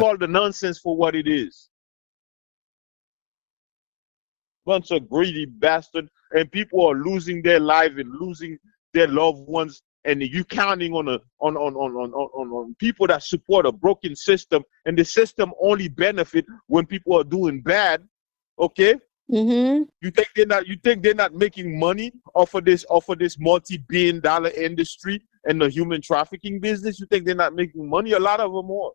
call the nonsense for what it is. Bunch of greedy bastards, and people are losing their life and losing their loved ones, and you counting on people that support a broken system, and the system only benefit when people are doing bad. Okay, Mm-hmm. you think they're not making money off of this multi-billion-dollar industry and the human trafficking business? You think they're not making money? A lot of them are.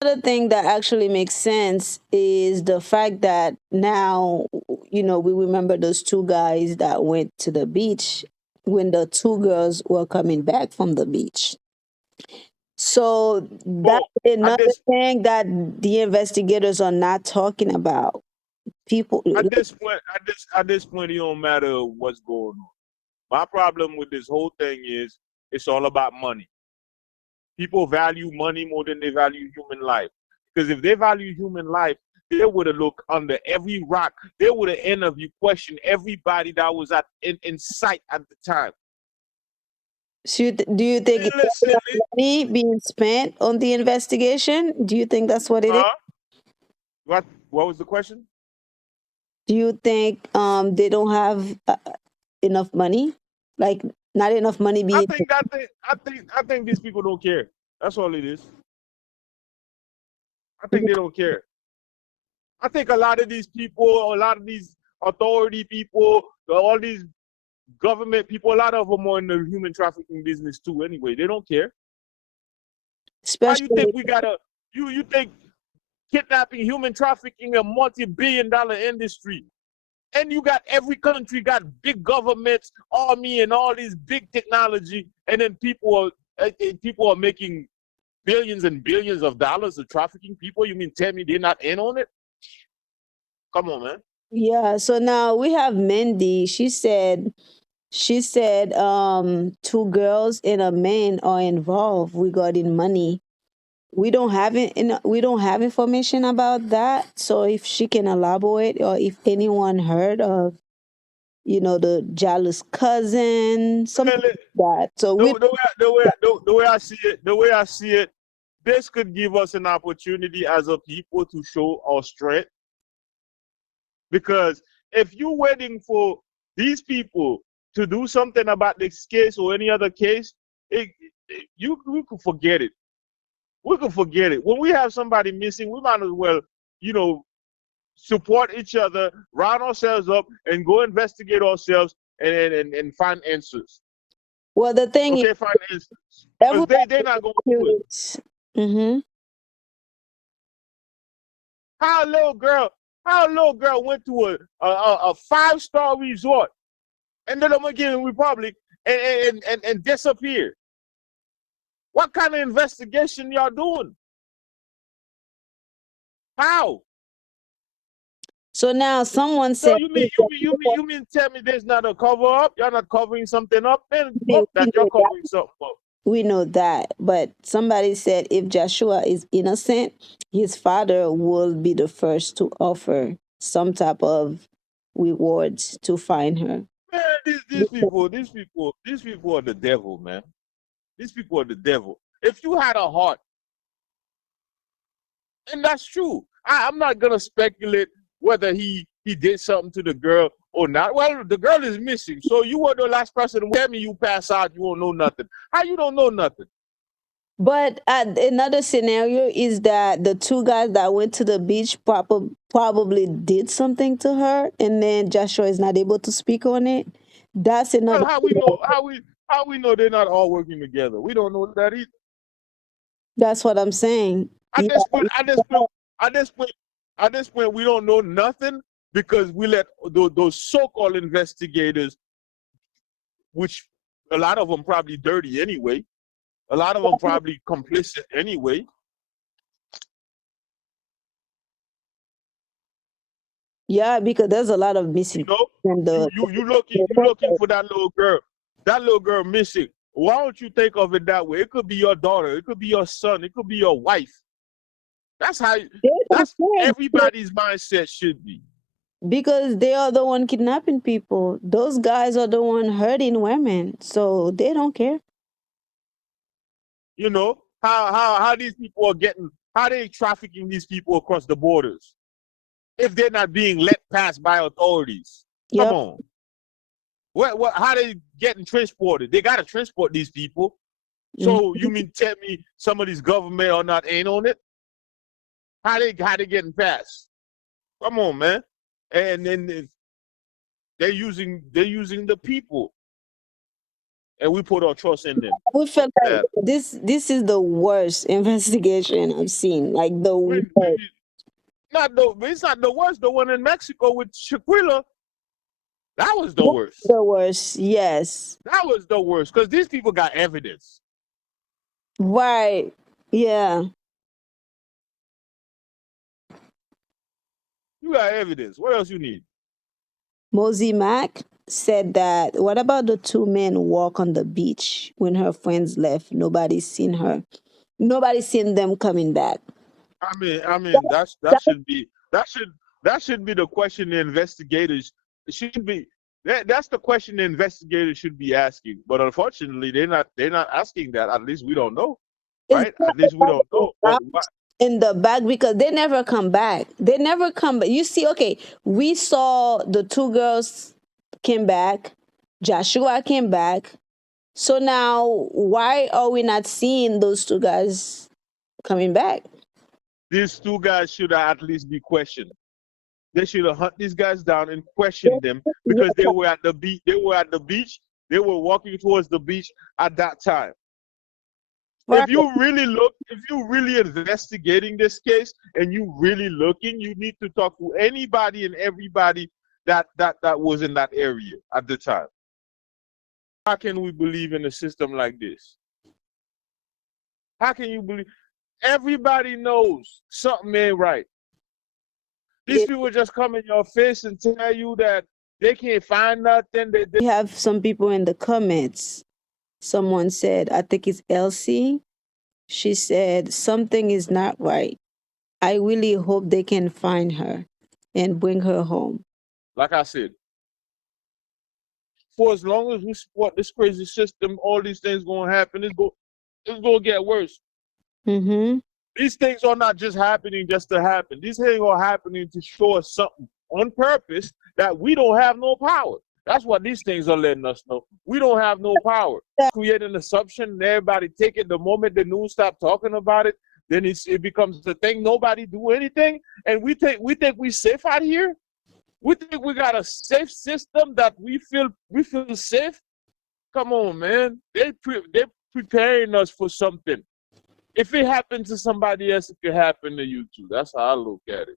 Another thing that actually makes sense is the fact that now, we remember those two guys that went to the beach when the two girls were coming back from the beach. So that's Well, at another this thing that the investigators are not talking about. People, at this point, it don't matter what's going on. My problem with this whole thing is it's all about money. People value money more than they value human life. Because if they value human life, they would have looked under every rock. They would have interviewed, questioned everybody that was in sight at the time. so do you think it's Realistically, money being spent on the investigation? Do you think that's what it is? huh? What was the question? Do you think they don't have enough money? Like not enough money being I think these people don't care. That's all it is. I think they don't care. I think a lot of these people, a lot of these authority people, all these government people, a lot of them are in the human trafficking business too. Anyway, they don't care. Why you especially think we gotta? You think kidnapping, human trafficking, a multi-billion-dollar industry, and you got every country got big governments, army, and all these big technology, and then people are making billions and billions of dollars of trafficking people. You mean tell me they're not in on it? Come on, man. yeah, so now we have Mindy. She said two girls and a man are involved regarding money. We don't have information about that. So if she can elaborate or if anyone heard of, the jealous cousin, something Man, like that. So we the way I see it, this could give us an opportunity as a people to show our strength. Because if you're waiting for these people to do something about this case or any other case, we could forget it. We could forget it. When we have somebody missing, we might as well, you know, support each other, round ourselves up, and go investigate ourselves and find answers. well the thing is Okay, find answers. Because everyone they're not going to do it. curious. Mm-hmm. How a little girl, went to a 5-star resort in the Dominican Republic and disappeared. What kind of investigation y'all doing? How? So now someone So said you mean tell me there's not a cover up? Y'all not covering something up? Then we fuck that, know you're that. covering something up. We know that, but somebody said if Joshua is innocent, his father will be the first to offer some type of rewards to find her. Man, these people are the devil, man. These people are the devil. If you had a heart, and that's true. I'm not gonna speculate whether he did something to the girl or not. Well, the girl is missing, so you were the last person to tell me you pass out, you won't know nothing. How you don't know nothing? But another scenario is that the two guys that went to the beach probably did something to her, and then Joshua is not able to speak on it. That's Well, another. how we know they're not all working together? We don't know that either. That's what I'm saying. At Yeah, this point, at this point, at this point, at this point, we don't know nothing because we let those so-called investigators, which a lot of them probably dirty anyway, a lot of them probably complicit anyway. yeah, because there's a lot of You missing know, from the. you looking for that little girl. That little girl missing. Why don't you think of it that way? It could be your daughter. It could be your son. It could be your wife. That's how. They don't That's care everybody's mindset should be. because they are the one kidnapping people. Those guys are the one hurting women, so they don't care. You know how these people are getting How they trafficking these people across the borders if they're not being let past by authorities? Come Yep. on. How they getting transported? They gotta transport these people. So you mean tell me some of these government are not in on it? How they getting past? Come on, man. And then they're using the people, and we put our trust in them. We felt like Yeah. this is the worst investigation I've seen. Like the worst. It's not the worst. The one in Mexico with Shaquilla, that was the worst. The worst, yes. That was the worst because these people got evidence. Right. Yeah. You got evidence. What else you need? Mosey Mack said that what about the two men walk on the beach when her friends left? Nobody's seen her. Nobody's seen them coming back. I mean, that should be the question the investigators should be. That's the question the investigators should be asking. But unfortunately, they're not asking that. At least we don't know, right? At least we don't know. But in the back because they never come back. They never come back. You see, okay, we saw the two girls came back. Joshua came back. So now, why are we not seeing those two guys coming back? These two guys should at least be questioned. They should have hunt these guys down and questioned them because they were at the beach. They were at the beach. They were walking towards the beach at that time. If you really investigating this case and you really looking, you need to talk to anybody and everybody that was in that area at the time. How can we believe in a system like this? How can you believe? Everybody knows something ain't right. These people just come in your face and tell you that they can't find nothing. We have some people in the comments. Someone said, I think it's Elsie. She said, something is not right. I really hope they can find her and bring her home. Like I said, for as long as we support this crazy system, all these things going to happen. It's going to get worse. Mm-hmm. These things are not just happening just to happen. These things are happening to show us something on purpose that we don't have no power. That's what these things are letting us know. We don't have no power. Create an assumption and everybody take it. The moment the news stop talking about it, then it becomes the thing. Nobody do anything. And we think we safe out here. We think we got a safe system that we feel safe. Come on, man. They're preparing us for something. If it happened to somebody else, it could happen to you too. That's how I look at it.